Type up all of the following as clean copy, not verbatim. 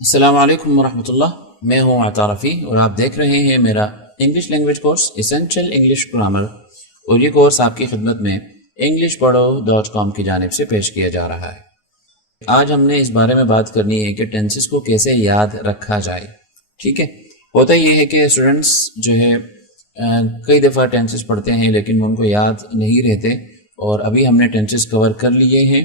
السلام علیکم ورحمۃ اللہ، میں ہوں عطا رفیع اور آپ دیکھ رہے ہیں میرا English language course essential English grammar, اور یہ کورس آپ کی خدمت میں englishpado.com کی جانب سے پیش کیا جا رہا ہے۔ آج ہم نے اس بارے میں بات کرنی ہے کہ ٹینسز کو کیسے یاد رکھا جائے۔ ٹھیک ہے، ہوتا یہ ہے کہ اسٹوڈنٹس جو ہے کئی دفعہ ٹینسز پڑھتے ہیں لیکن ان کو یاد نہیں رہتے، اور ابھی ہم نے ٹینسز کور کر لیے ہیں۔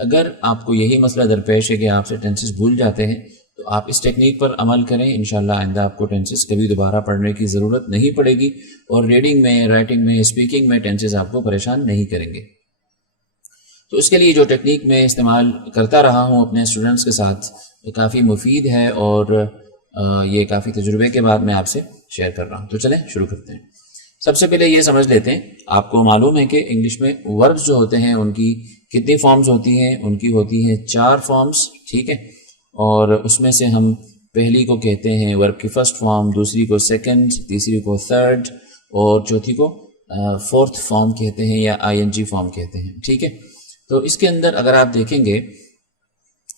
اگر آپ کو یہی مسئلہ درپیش ہے کہ آپ سے ٹینسز بھول جاتے ہیں تو آپ اس ٹیکنیک پر عمل کریں، انشاءاللہ آئندہ آپ کو ٹینسز کبھی دوبارہ پڑھنے کی ضرورت نہیں پڑے گی، اور ریڈنگ میں، رائٹنگ میں، اسپیکنگ میں ٹینسز آپ کو پریشان نہیں کریں گے۔ تو اس کے لیے جو ٹیکنیک میں استعمال کرتا رہا ہوں اپنے اسٹوڈنٹس کے ساتھ، یہ کافی مفید ہے، اور یہ کافی تجربے کے بعد میں آپ سے شیئر کر رہا ہوں۔ تو چلیں شروع کرتے ہیں۔ سب سے پہلے یہ سمجھ لیتے ہیں، آپ کو معلوم ہے کہ انگلش میں وربز جو ہوتے ہیں ان کی کتنی فارمز ہوتی ہیں؟ ان کی ہوتی ہیں 4 فارمز، ٹھیک ہے، اور اس میں سے ہم پہلی کو کہتے ہیں ورب کی فرسٹ فارم، دوسری کو سیکنڈ، تیسری کو تھرڈ، اور چوتھی کو فورتھ فارم کہتے ہیں یا ING فارم کہتے ہیں، ٹھیک ہے۔ تو اس کے اندر اگر آپ دیکھیں گے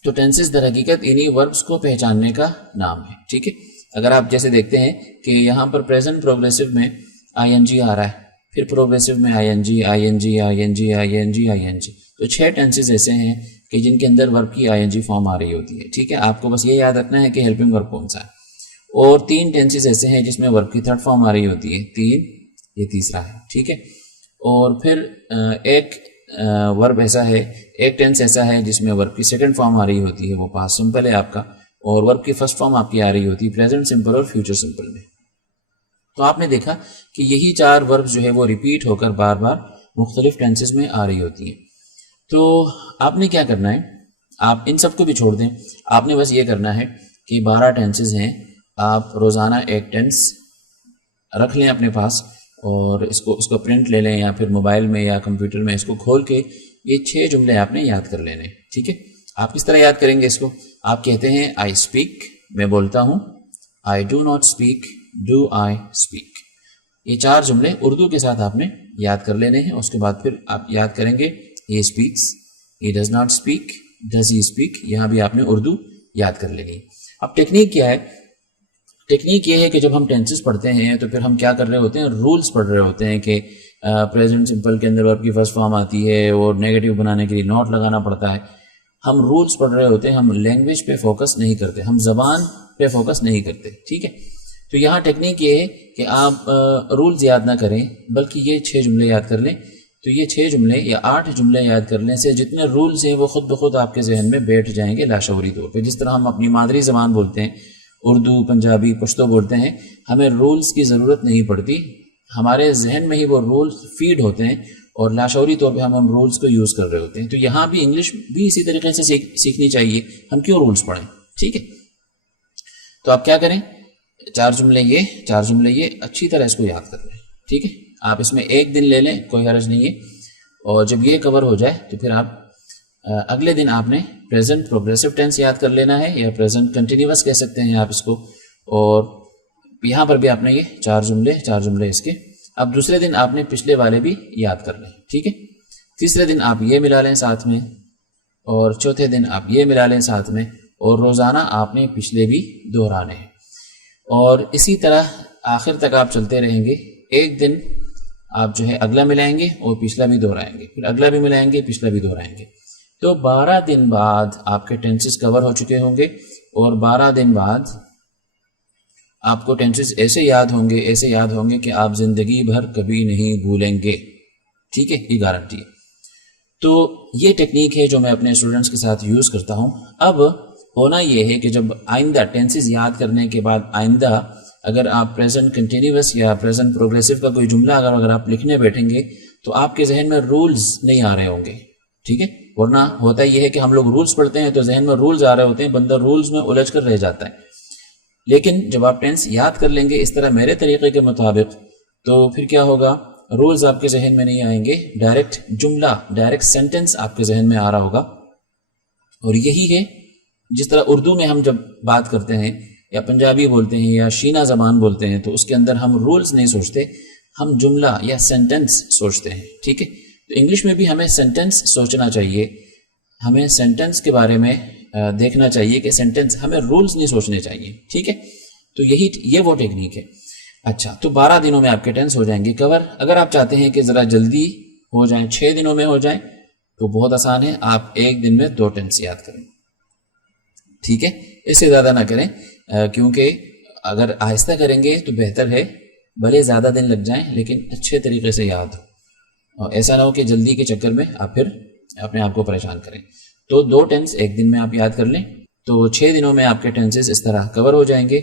تو ٹینسز در حقیقت انہی وربز کو پہچاننے کا نام ہے، ٹھیک ہے۔ اگر آپ جیسے دیکھتے ہیں کہ یہاں پر پریزنٹ پروگریسو میں ING آ رہا ہے، پھر پروگریسو میں ING ING ING ING ING، تو 6 ٹینسز ایسے ہیں کہ جن کے اندر ورب کی ING فارم آ رہی ہوتی ہے، ٹھیک ہے۔ آپ کو بس یہ یاد رکھنا ہے کہ ہیلپنگ ورب کون سا ہے، اور 3 ٹینسز ایسے ہیں جس میں ورب کی تھرڈ فارم آ رہی ہوتی ہے، 3، یہ تیسرا ہے، ٹھیک ہے۔ اور پھر ایک ورب ایسا ہے، ایک ٹینس ایسا ہے جس میں ورب کی سیکنڈ فارم آ رہی ہوتی ہے، وہ پاسٹ سمپل ہے آپ کا، اور ورب کی فرسٹ فارم آپ کی آ رہی ہوتی ہے پریزنٹ سمپل اور فیوچر سمپل میں۔ تو آپ نے دیکھا کہ یہی 4 ورب جو ہے وہ ریپیٹ ہو کر بار بار مختلف ٹینسز میں آ رہی ہوتی ہیں۔ تو آپ نے کیا کرنا ہے، آپ ان سب کو بھی چھوڑ دیں، آپ نے بس یہ کرنا ہے کہ 12 ٹینسز ہیں، آپ روزانہ ایک ٹینس رکھ لیں اپنے پاس، اور اس کو پرنٹ لے لیں، یا پھر موبائل میں یا کمپیوٹر میں اس کو کھول کے یہ 6 جملے آپ نے یاد کر لینے، ٹھیک ہے۔ آپ کس طرح یاد کریں گے اس کو؟ آپ کہتے ہیں I speak، میں بولتا ہوں، I do not speak، do I speak۔ یہ 4 جملے اردو کے ساتھ آپ نے یاد کر لینے ہیں۔ اس کے بعد پھر آپ یاد کریں گے he speaks، he does not speak، does he speak، یہاں بھی آپ نے اردو یاد کر لینی ہے۔ اب ٹیکنیک کیا ہے؟ ٹیکنیک یہ ہے کہ جب ہم ٹینسز پڑھتے ہیں تو پھر ہم کیا کر رہے ہوتے ہیں؟ رولز پڑھ رہے ہوتے ہیں کہ پریزنٹ سمپل کے اندر ورب کی فرسٹ فارم آتی ہے، اور نیگیٹو بنانے کے لیے نوٹ لگانا پڑتا ہے۔ ہم رولز پڑھ رہے ہوتے ہیں، ہم لینگویج پہ فوکس نہیں کرتے، ہم زبان پہ فوکس نہیں کرتے، ٹھیک ہے۔ تو یہاں ٹیکنیک یہ ہے کہ آپ رولز یاد نہ کریں، بلکہ یہ 6 جملے یاد کر لیں۔ تو یہ 6 جملے یا 8 جملے یاد کرنے سے جتنے رولز ہیں وہ خود بخود آپ کے ذہن میں بیٹھ جائیں گے لاشعوری طور پہ۔ جس طرح ہم اپنی مادری زبان بولتے ہیں، اردو، پنجابی، پشتو بولتے ہیں، ہمیں رولز کی ضرورت نہیں پڑتی، ہمارے ذہن میں ہی وہ رولز فیڈ ہوتے ہیں، اور لاشعوری طور پہ ہم رولز کو یوز کر رہے ہوتے ہیں۔ تو یہاں بھی انگلش بھی اسی طریقے سے سیکھنی چاہیے، ہم کیوں رولز پڑھیں، ٹھیک ہے۔ تو آپ کیا کریں، 4 جملے یہ اچھی طرح اس کو یاد کر لیں، ٹھیک ہے۔ آپ اس میں ایک دن لے لیں، کوئی حرج نہیں ہے، اور جب یہ کور ہو جائے تو پھر آپ اگلے دن آپ نے پریزنٹ پروگریسو ٹینس یاد کر لینا ہے، یا پریزنٹ کنٹینیوس کہہ سکتے ہیں آپ اس کو، اور یہاں پر بھی آپ نے یہ 4 جملے اس کے۔ اب دوسرے دن آپ نے پچھلے والے بھی یاد کر لیں، ٹھیک ہے۔ تیسرے دن آپ یہ ملا لیں ساتھ میں، اور چوتھے دن آپ یہ ملا لیں ساتھ میں، اور روزانہ آپ نے پچھلے بھی دہرانے ہیں، اور اسی طرح آخر تک آپ چلتے رہیں گے۔ ایک دن آپ جو ہے اگلا ملائیں گے اور پچھلا بھی دہرائیں گے، پھر اگلا بھی ملائیں گے، پچھلا بھی دہرائیں گے۔ تو 12 دن بعد آپ کے ٹینسز کور ہو چکے ہوں گے، اور 12 دن بعد آپ کو ٹینسز ایسے یاد ہوں گے کہ آپ زندگی بھر کبھی نہیں بھولیں گے، ٹھیک ہے، یہ گارنٹی ہے۔ تو یہ ٹیکنیک ہے جو میں اپنے اسٹوڈنٹس کے ساتھ یوز کرتا ہوں۔ اب ہونا یہ ہے کہ جب آئندہ ٹینسز یاد کرنے کے بعد آئندہ اگر آپ پریزنٹ کنٹینیوس یا پریزنٹ پروگریسو کا کوئی جملہ اگر آپ لکھنے بیٹھیں گے تو آپ کے ذہن میں رولز نہیں آ رہے ہوں گے، ٹھیک ہے۔ ورنہ ہوتا یہ ہے کہ ہم لوگ رولز پڑھتے ہیں تو ذہن میں رولز آ رہے ہوتے ہیں، بندہ رولز میں الجھ کر رہ جاتا ہے۔ لیکن جب آپ ٹینس یاد کر لیں گے اس طرح میرے طریقے کے مطابق، تو پھر کیا ہوگا؟ رولز آپ کے ذہن میں نہیں آئیں گے، ڈائریکٹ جملہ، ڈائریکٹ سینٹنس آپ کے ذہن میں آ رہا ہوگا۔ اور یہی ہے جس طرح اردو میں ہم جب بات کرتے ہیں یا پنجابی بولتے ہیں یا شینا زبان بولتے ہیں تو اس کے اندر ہم رولز نہیں سوچتے، ہم جملہ یا سینٹنس سوچتے ہیں، ٹھیک ہے۔ تو انگلش میں بھی ہمیں سینٹنس سوچنا چاہیے، ہمیں سینٹنس کے بارے میں دیکھنا چاہیے کہ سینٹنس ہمیں رولز نہیں سوچنے چاہیے. ٹھیک ہے, تو یہ وہ ٹیکنیک ہے. اچھا, تو 12 دنوں میں آپ کے ٹینس ہو جائیں گے کور. اگر آپ چاہتے ہیں کہ ذرا جلدی ہو جائیں, 6 دنوں میں ہو جائیں, تو بہت آسان ہے, آپ ایک دن میں 2 ٹینس یاد کریں. ٹھیک ہے, اس سے زیادہ نہ کریں, کیونکہ اگر آہستہ کریں گے تو بہتر ہے, بھلے زیادہ دن لگ جائیں لیکن اچھے طریقے سے یاد ہو. ایسا نہ ہو کہ جلدی کے چکر میں آپ پھر اپنے آپ کو پریشان کریں. تو 2 ٹینس ایک دن میں آپ یاد کر لیں, تو 6 دنوں میں آپ کے ٹینسز اس طرح کور ہو جائیں گے,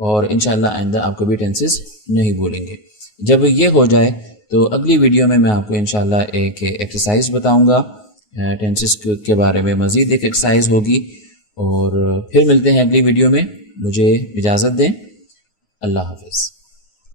اور انشاءاللہ آئندہ آپ کو بھی ٹینسز نہیں بھولیں گے. جب یہ ہو جائے تو اگلی ویڈیو میں آپ کو انشاءاللہ ایک ایکسرسائز بتاؤں گا, ٹینسز کے بارے میں مزید ایک ایکسرسائز ہوگی. اور پھر ملتے ہیں اگلی ویڈیو میں. مجھے اجازت دیں. اللہ حافظ.